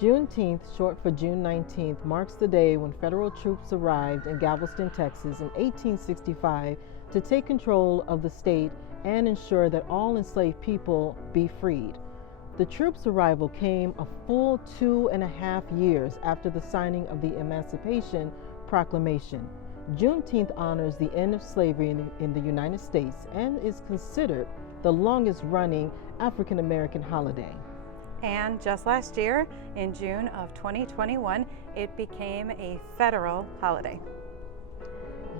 Juneteenth, short for June 19th, marks the day when federal troops arrived in Galveston, Texas in 1865 to take control of the state and ensure that all enslaved people be freed. The troops' arrival came a full 2.5 years after the signing of the Emancipation Proclamation. Juneteenth honors the end of slavery in the United States and is considered the longest running African American holiday. And just last year, in June of 2021, it became a federal holiday.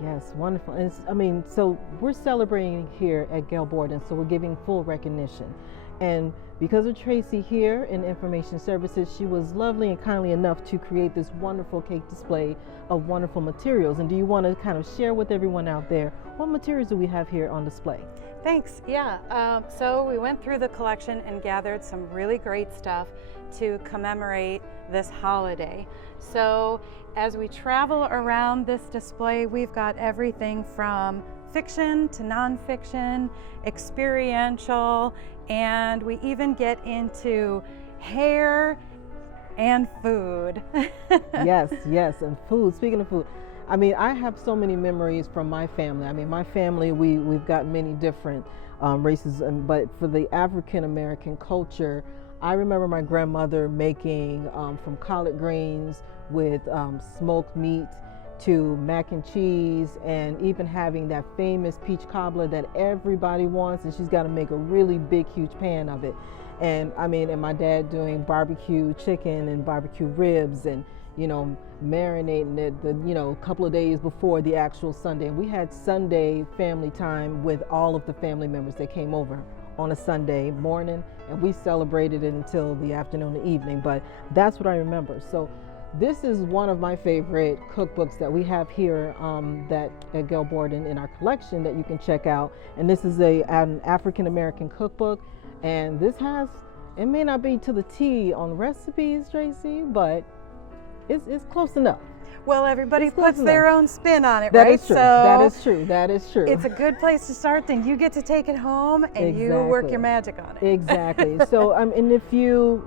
Yes, wonderful. And so we're celebrating here at Gail Borden, so we're giving full recognition. And because of Tracy here in Information Services, she was lovely and kindly enough to create this wonderful cake display of wonderful materials. And do you want to kind of share with everyone out there, what materials do we have here on display? Thanks. Yeah. So we went through the collection and gathered some really great stuff to commemorate this holiday. So as we travel around this display, we've got everything from fiction to nonfiction, experiential, and we even get into hair and food. Yes, and food. Speaking of food, I have so many memories from my family. My family, we've got many different races, but for the African American culture, I remember my grandmother making from collard greens with smoked meat to mac and cheese, and even having that famous peach cobbler that everybody wants, and she's got to make a really big, huge pan of it. And my dad doing barbecue chicken and barbecue ribs, and marinating it a couple of days before the actual Sunday. And we had Sunday family time with all of the family members that came over on a Sunday morning, and we celebrated it until the afternoon and evening. But that's what I remember. So this is one of my favorite cookbooks that we have here that at Gail Borden in our collection that you can check out. And this is an African American cookbook, and this it may not be to the T on recipes, Tracy, but it's close enough. Well, everybody puts their own spin on it, that right? Is true. So that is true. It's a good place to start. Then you get to take it home and you work your magic on it. Exactly. So, and if you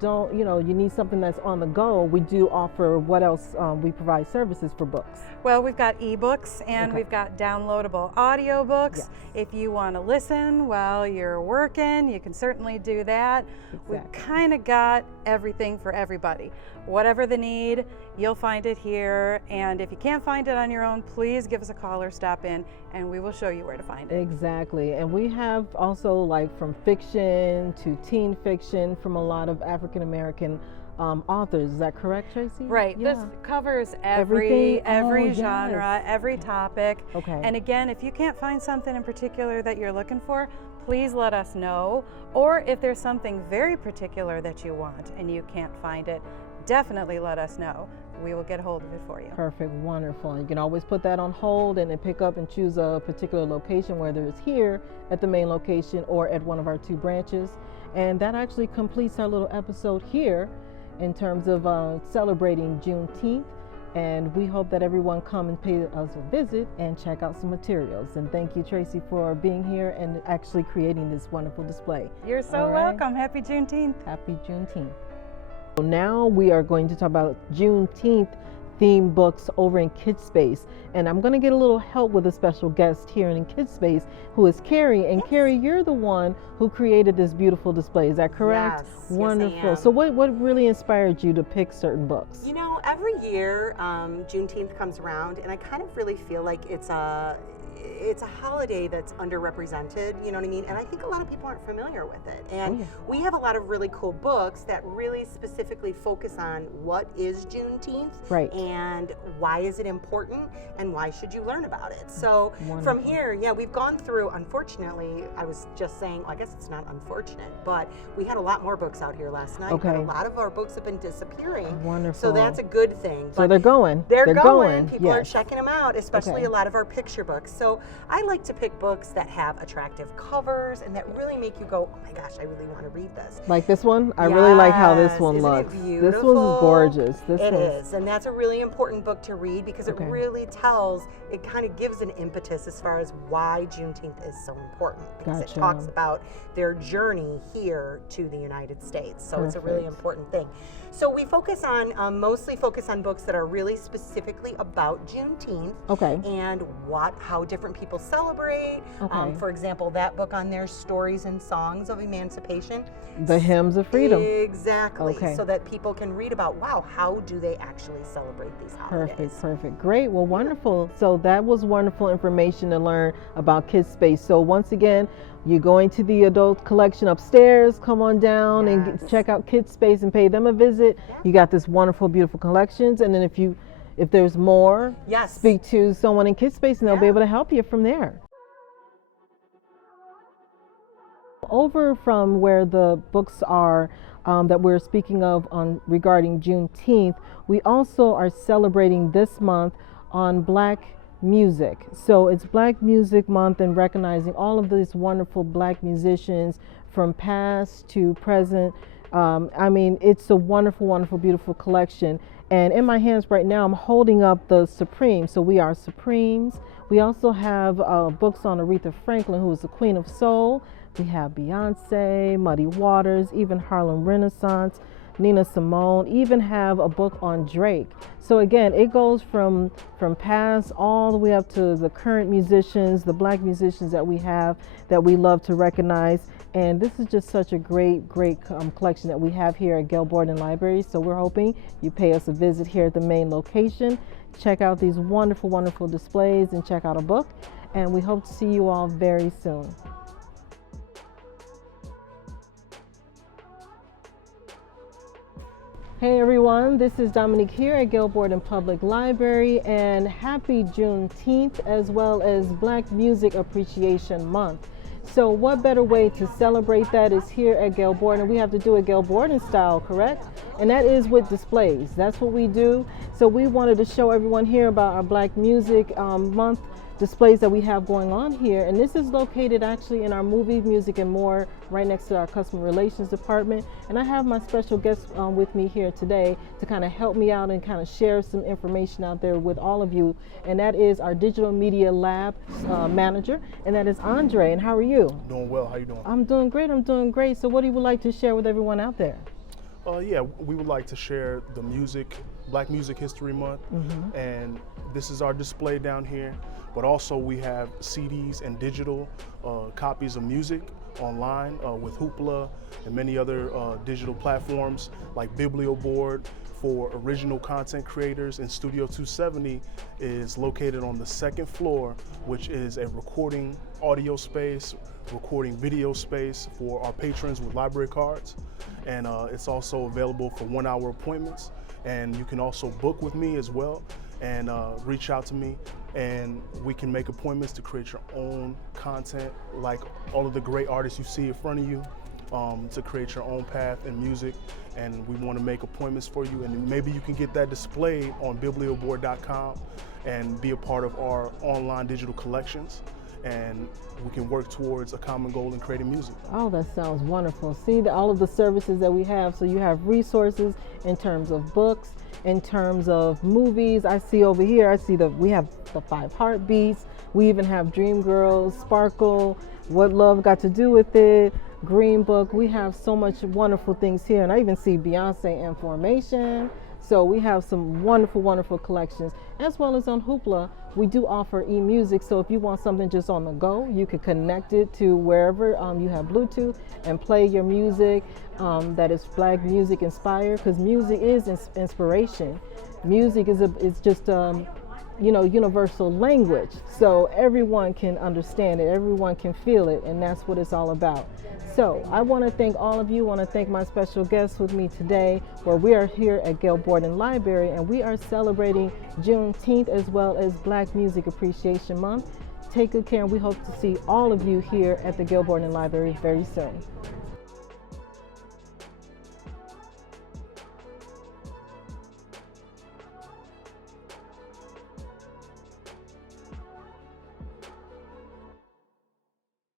don't, you need something that's on the go, we do offer what else? We provide services for books. Well, we've got ebooks and we've got downloadable audiobooks. Yes. If you want to listen while you're working, you can certainly do that. Exactly. We've kind of got everything for everybody. Whatever the need, you'll find it here. And if you can't find it on your own, please give us a call or stop in and we will show you where to find it. Exactly. And we have also, like, from fiction to teen fiction from a lot of African American authors. Is that correct, Tracy? Right. Yeah. This covers every Yes. genre, every topic. Okay. And again, if you can't find something in particular that you're looking for, please let us know. Or if there's something very particular that you want and you can't find it, definitely let us know. We will get a hold of it for you. Perfect, wonderful. You can always put that on hold and then pick up and choose a particular location, whether it's here at the main location or at one of our 2 branches. And that actually completes our little episode here in terms of celebrating Juneteenth. And we hope that everyone come and pay us a visit and check out some materials. And thank you, Tracy, for being here and actually creating this wonderful display. You're so welcome. Happy Juneteenth. Happy Juneteenth. So now we are going to talk about Juneteenth themed books over in Kids Space. And I'm going to get a little help with a special guest here in Kids Space, who is Carrie. And Carrie, you're the one who created this beautiful display. Is that correct? Yes. Wonderful. Yes, I am. So what really inspired you to pick certain books? Every year Juneteenth comes around, and I kind of really feel like it's a holiday that's underrepresented, you know what I mean? And I think a lot of people aren't familiar with it. And we have a lot of really cool books that really specifically focus on what is Juneteenth, right, and why is it important, and why should you learn about it. So from here, we've gone through, unfortunately, I was just saying, I guess it's not unfortunate, but we had a lot more books out here last night. Okay. But a lot of our books have been disappearing. Wonderful. So that's a good thing. So they're going. They're going. People yes. are checking them out, especially a lot of our picture books. So So I like to pick books that have attractive covers and that really make you go, oh my gosh, I really want to read this. Like this one? I really like how this one Isn't looks. it beautiful? This one's gorgeous. It is, and that's a really important book to read because it really tells, it kind of gives an impetus as far as why Juneteenth is so important, because it talks about their journey here to the United States. So it's a really important thing. So we focus on, mostly focus on books that are really specifically about Juneteenth and how different people celebrate. For example, that book on there, Stories and Songs of Emancipation. The Hymns of Freedom. Exactly. So that people can read about, wow, how do they actually celebrate these holidays? Perfect. Great. Well, wonderful. So that was wonderful information to learn about Kids Space. So once again, you're going to the adult collection upstairs, come on down and check out Kids Space and pay them a visit. You got this wonderful, beautiful collections. And then if there's more, speak to someone in Kids Space and they'll be able to help you from there. Over from where the books are that we're speaking of regarding Juneteenth, we also are celebrating this month on Black music. So it's Black Music Month and recognizing all of these wonderful Black musicians from past to present. I mean, it's a wonderful, wonderful, beautiful collection. And in my hands right now, I'm holding up the Supremes. So we are Supremes. We also have books on Aretha Franklin, who is the Queen of Soul. We have Beyonce, Muddy Waters, even Harlem Renaissance, Nina Simone, even have a book on Drake. So again, it goes from past all the way up to the current musicians, the Black musicians that we have that we love to recognize. And this is just such a great collection that we have here at Gail Borden Library. So we're hoping you pay us a visit here at the main location, check out these wonderful, wonderful displays and check out a book. And we hope to see you all very soon. Hey everyone, this is Dominique here at Gail Borden Public Library, and happy Juneteenth as well as Black Music Appreciation Month. So what better way to celebrate that is here at Gail Borden. We have to do it Gail Borden style, correct? And that is with displays. That's what we do. So we wanted to show everyone here about our Black Music Month displays that we have going on here. And this is located actually in our Movie, Music and More, right next to our Customer Relations Department. And I have my special guest with me here today to kind of help me out and kind of share some information out there with all of you. And that is our Digital Media Lab manager, and that is Andre. And how are you? Doing well. How you doing? I'm doing great. So what do you would like to share with everyone out there? Yeah, we would like to share the Black Music History Month, and this is our display down here. But also we have CDs and digital copies of music online with Hoopla and many other digital platforms like Biblioboard for original content creators. And Studio 270 is located on the second floor, which is a recording audio space, recording video space for our patrons with library cards. And it's also available for 1-hour appointments. And you can also book with me as well and reach out to me, and we can make appointments to create your own content like all of the great artists you see in front of you, to create your own path in music. And we want to make appointments for you, and maybe you can get that displayed on biblioboard.com and be a part of our online digital collections, and we can work towards a common goal in creating music. Oh, that sounds wonderful. See all of the services that we have. So you have resources in terms of books, in terms of movies. I see over here, we have the 5 Heartbeats. We even have Dreamgirls, Sparkle, What Love Got to Do with It, Green Book. We have so much wonderful things here. And I even see Beyonce and Formation. So we have some wonderful, wonderful collections. As well as on Hoopla, we do offer e-music. So if you want something just on the go, you can connect it to wherever you have Bluetooth and play your music that is Black music inspired, because music is inspiration. Music is just universal language. So everyone can understand it, everyone can feel it, and that's what it's all about. So I want to thank all of you. I want to thank my special guests with me today, where we are here at Gail Borden Library, and we are celebrating Juneteenth as well as Black Music Appreciation Month. Take good care, and we hope to see all of you here at the Gail Borden Library very soon.